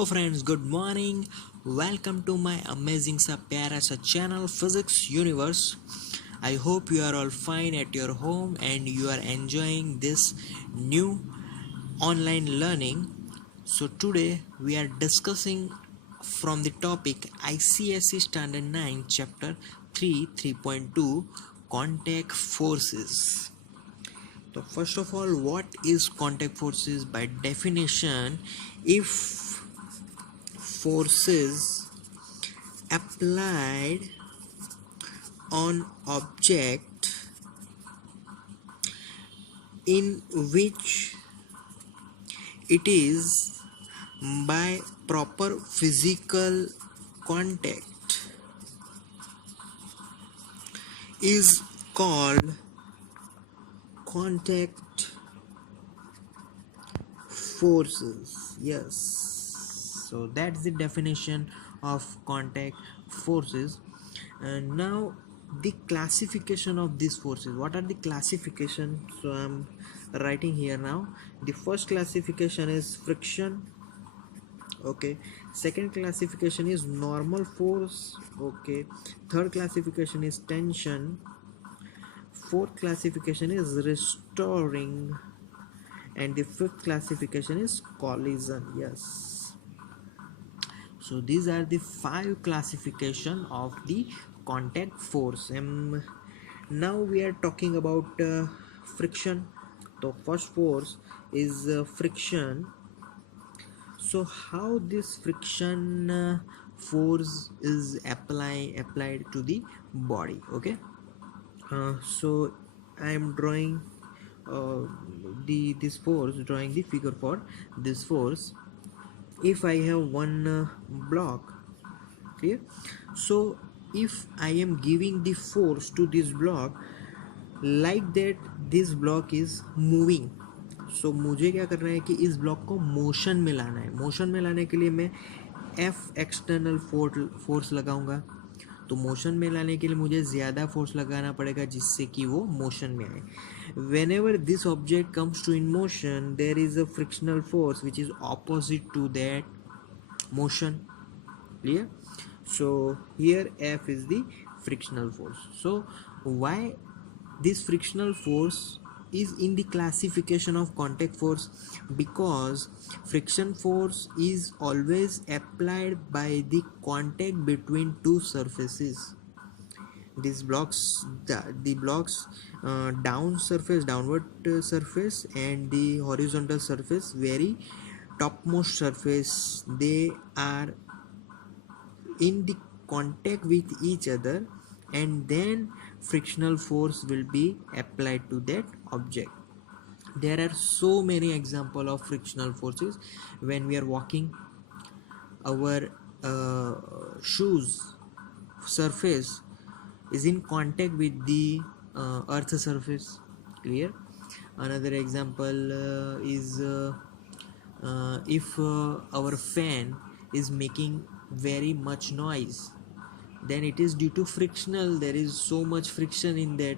Hello friends, good morning. Welcome to my amazing sa pyara sa channel Physics Universe. I hope you are all fine at your home and you are enjoying this new online learning. So today we are discussing from the topic ICSE Standard 9 Chapter 3 3.2 Contact Forces. So first of all, what is contact forces? By definition, if forces applied on object in which it is by proper physical contact is called contact forces. Yes, so that's the definition of contact forces. And now the classification of these forces. What are the classification? So I'm writing here now. The first classification is friction. Okay, second classification is normal force. Okay, third classification is tension. Fourth classification is restoring, and the fifth classification is collision. Yes, so these are the five classification of the contact force. Now we are talking about friction. The first force is friction. So how this friction force is applied to the body? Okay, so I am drawing this force, drawing the figure for this force. If I have one block, clear. So if I am giving the force to this block like that, this block is moving. So मुझे क्या करना है कि इस block को motion में लाना है. मोशन में लाने के लिए मैं एफ एक्सटर्नल फोर्स लगाऊंगा. तो मोशन में लाने के लिए मुझे ज़्यादा फोर्स लगाना पड़ेगा जिससे कि वो मोशन में आए. Whenever this object comes to in motion, there is a frictional force which is opposite to that motion. Clear? So here F is the frictional force. So why this frictional force is in the classification of contact force? Because friction force is always applied by the contact between two surfaces. These blocks, the blocks downward surface and the horizontal surface, very topmost surface, they are in the contact with each other, and then frictional force will be applied to that object. There are so many examples of frictional forces. When we are walking, our shoes surface is in contact with the earth surface. Clear? Another example is if our fan is making very much noise, then it is due to frictional. There is so much friction in that.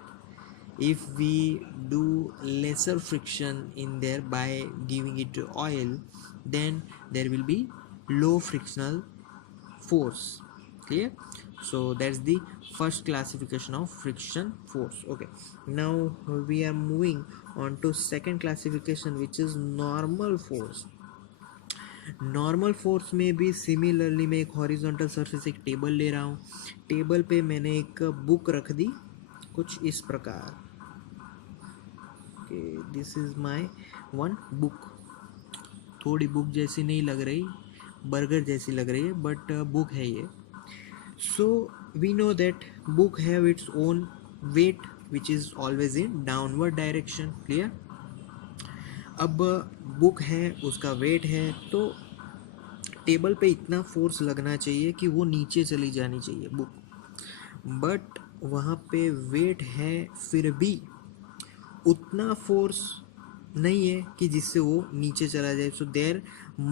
If we do lesser friction in there by giving it oil, then there will be low frictional force. Clear? So that's the first classification of friction force. Okay, now we are moving on to second classification, which is normal force. Normal force में भी similarly मैं एक horizontal surface, एक table ले रहा हूँ. Table पे मैंने एक बुक रख दी कुछ इस प्रकार. This is my one book. थोड़ी बुक जैसी नहीं लग रही, बर्गर जैसी लग रही है, बट बुक है ये. So we know that book have its own weight which is always in downward direction. Clear? अब बुक है, उसका वेट है, तो टेबल पे इतना फोर्स लगना चाहिए कि वो नीचे चली जानी चाहिए बुक. बट वहाँ पे वेट है, फिर भी उतना फोर्स नहीं है कि जिससे वो नीचे चला जाए. So there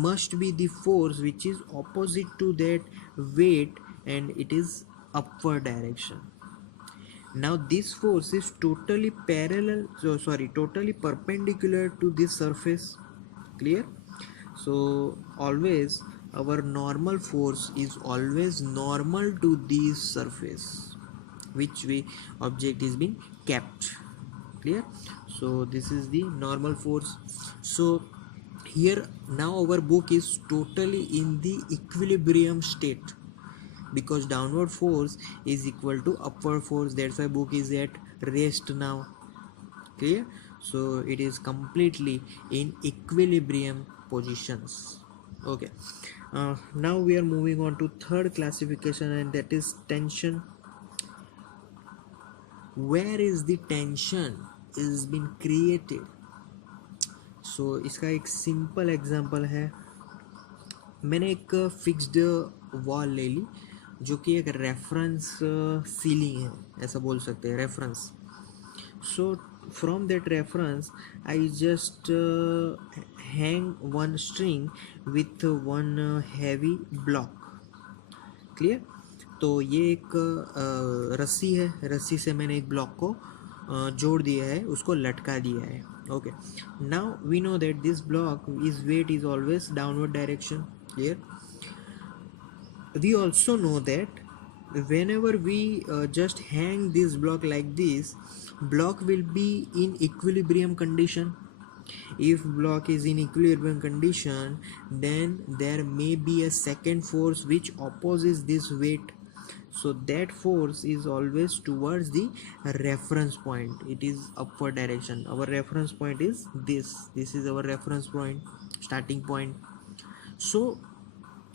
must be the force which is opposite to that weight, and it is upward direction. Now this force is totally perpendicular to this surface. Clear? So always our normal force is always normal to this surface which we object is being kept. Clear? So this is the normal force. So here now our book is totally in the equilibrium state, because downward force is equal to upward force. That's why book is at rest now. Clear? So it is completely in equilibrium positions. Okay. Now we are moving on to third classification, and that is tension. Where is the tension is been created? So इसका एक simple example है. मैंने एक fixed wall ले ली जो कि एक reference ceiling है, ऐसा बोल सकते हैं, reference. So from that reference I just hang one string with one heavy block. Clear? तो ये एक रस्सी है, रस्सी से मैंने एक ब्लॉक को जोड़ दिया है, उसको लटका दिया है. Okay, now we know that this block is weight is always downward direction. Clear? We also know that whenever we just hang this block like this, block will be in equilibrium condition. If block is in equilibrium condition, then there may be a second force which opposes this weight. So that force is always towards the reference point. It is upward direction. Our reference point is this is our reference point, starting point. So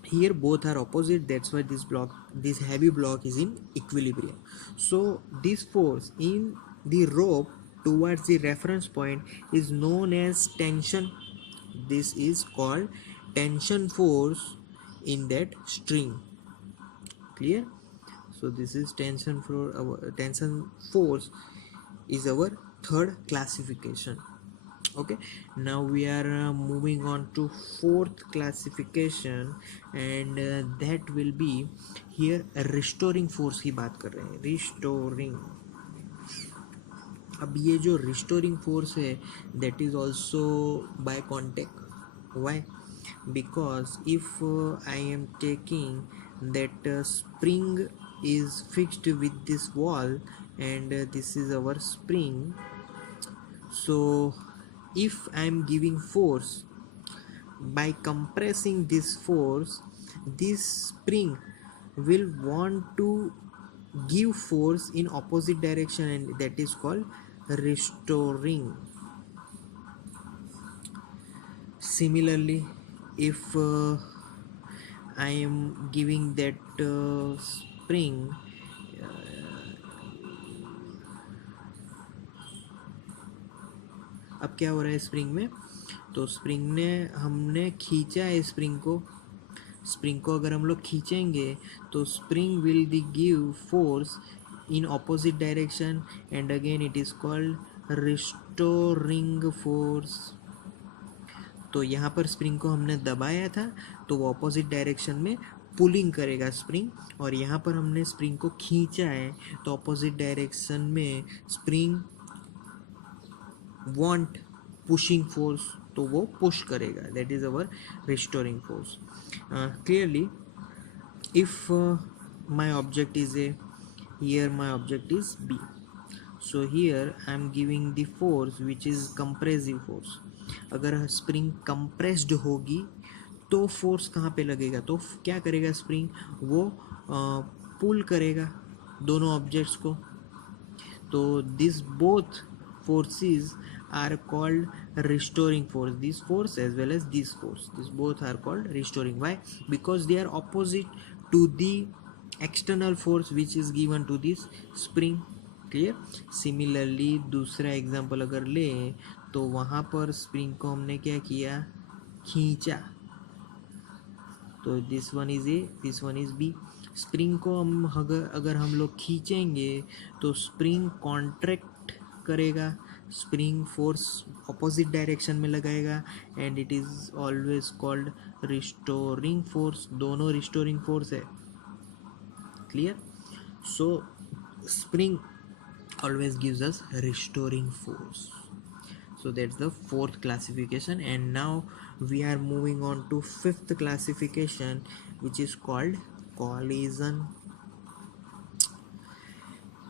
here both are opposite, that's why this heavy block is in equilibrium. So this force in the rope towards the reference point is known as tension. This is called tension force in that string. Clear? So this is tension force is our third classification. Okay, now we are moving on to fourth classification, and that will be here restoring force की बात कर रहे हैं. Restoring. अब ये जो restoring force है that is also by contact. Why? Because if I am taking that spring is fixed with this wall, and this is our spring. So if I am giving force, by compressing this force, this spring will want to give force in opposite direction, and that is called restoring. Similarly, if I am giving that spring अब क्या हो रहा है spring में, तो spring ने हमने खींचा है स्प्रिंग को अगर हम लोग खींचेंगे तो spring will the give force in opposite direction, and again it is called restoring force. तो यहाँ पर स्प्रिंग को हमने दबाया था तो वो ऑपोजिट डायरेक्शन में पुलिंग करेगा स्प्रिंग, और यहाँ पर हमने स्प्रिंग को खींचा है तो ऑपोजिट डायरेक्शन में स्प्रिंग वांट पुशिंग फोर्स, तो वो पुश करेगा. That is our restoring force. Clearly, if my object is a, here my object is B, so here I am giving the force which is compressive force. अगर spring compressed होगी तो force कहाँ पे लगेगा, तो क्या करेगा स्प्रिंग, वो पुल करेगा दोनों ऑब्जेक्ट्स को. तो this both forces are called restoring force. This force as well as this force, these both are called restoring. Why? Because they are opposite to the external force which is given to this spring. Clear? Similarly, दूसरा example अगर ले तो वहाँ पर spring को हमने क्या किया, खींचा. तो this one is A, this one is B. Spring को हम अगर हम लोग खींचेंगे तो स्प्रिंग कॉन्ट्रैक्ट करेगा, स्प्रिंग फोर्स ऑपोजिट डायरेक्शन में लगाएगा, and it is always called restoring force. दोनों रिस्टोरिंग फोर्स है. Clear? So spring always gives us restoring force. So that's the fourth classification, and now we are moving on to fifth classification, which is called collision.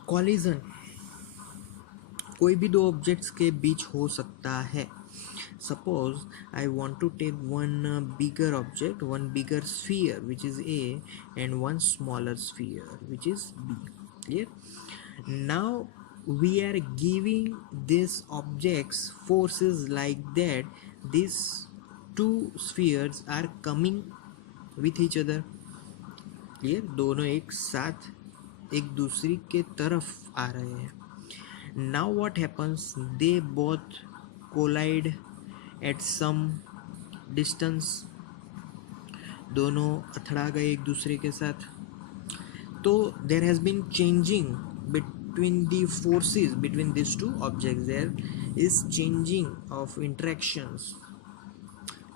Collision कोई भी दो objects के बीच हो सकता है. Suppose I want to take one bigger object, one bigger sphere which is A, and one smaller sphere which is B. Clear? Now we are giving these objects forces like that these two spheres are coming with each other. Clear? दोनों एक साथ एक दूसरी के तरफ आ रहे हैं. Now what happens? They both collide at some distance. दोनों अथड़ा गए एक दूसरे के साथ. तो there has been changing between the forces between these two objects. There is changing of interactions.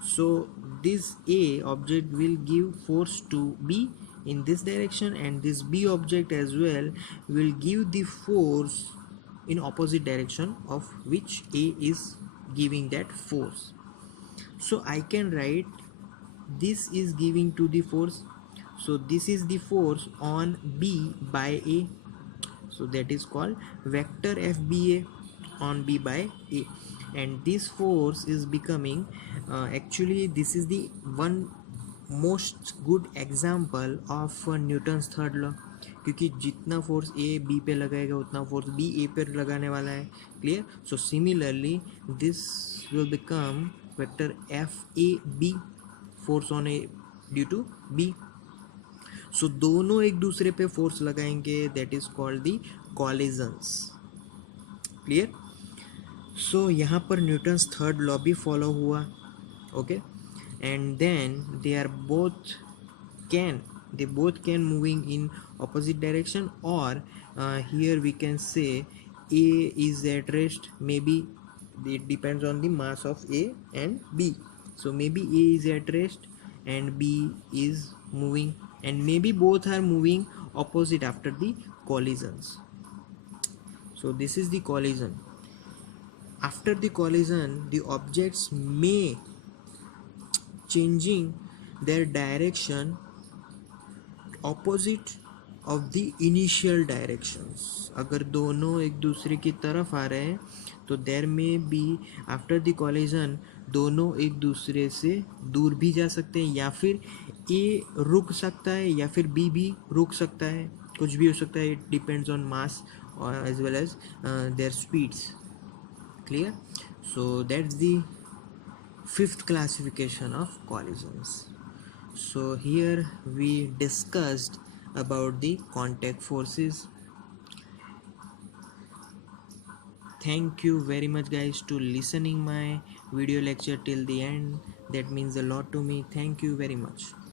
So this A object will give force to B in this direction, and this B object as well will give the force in opposite direction of which A is giving that force. So I can write this is giving to the force, so this is the force on B by A, so that is called vector FBA on B by A. And this force is becoming actually this is the one most good example of Newton's third law, क्योंकि जितना force A B पे लगाएगा उतना force B ए पे लगाने वाला है. Clear? So similarly this will become vector F A B, force on A due to B. So दोनों एक दूसरे पे फोर्स लगाएंगे, that is called the collisions. Clear? So यहाँ पर न्यूटन्स थर्ड लॉ भी फॉलो हुआ. Okay, and then they are both can moving in opposite direction, or here we can say A is at rest. Maybe it depends on the mass of A and B. So maybe A is at rest and B is moving, and maybe both are moving opposite after the collisions. So this is the collision. After the collision, the objects may changing their direction opposite of the initial directions. अगर दोनों एक दूसरे की तरफ आ रहे हैं तो there may be after the collision दोनों एक दूसरे से दूर भी जा सकते हैं, या फिर A रुक सकता है या फिर B भी रुक सकता है, कुछ भी हो सकता है. It depends on mass as well as their speeds. Clear? So that's the fifth classification of collisions. So here we discussed about the contact forces. Thank you very much guys to listening my video lecture till the end. That means a lot to me. Thank you very much.